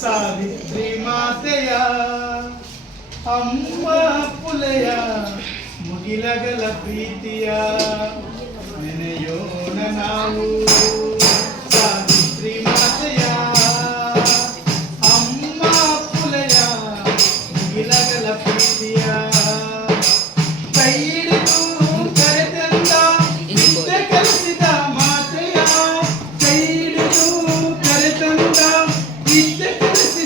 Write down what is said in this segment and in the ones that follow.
ಸಾವಿತ್ರಿ ಮಾತೆಯ ಅಮ್ಮ ಪುಲೆಯ ಮುಗಿಲಗಲ ಪ್ರೀತಿಯ ನೆನೆಯೋಣ ನಾವು ಸಾವಿತ್ರಿ ಮಾತೆಯ ಅಮ್ಮ ಪುಲೆಯ ಮುಗಿಲಗಲ ಪ್ರೀತಿಯ ಕೈ ಹಿಡಿದು ಕರೆತಂದ ವಿದ್ಯೆ ಕಲಿಸಿದ ಮಾತೆಯ ಕೈ ಹಿಡಿದು ಕರೆತಂದ ವಿದ್ಯೆ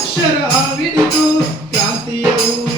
ಅಕ್ಷರವಿದು ಕ್ರಾಂತಿಯವು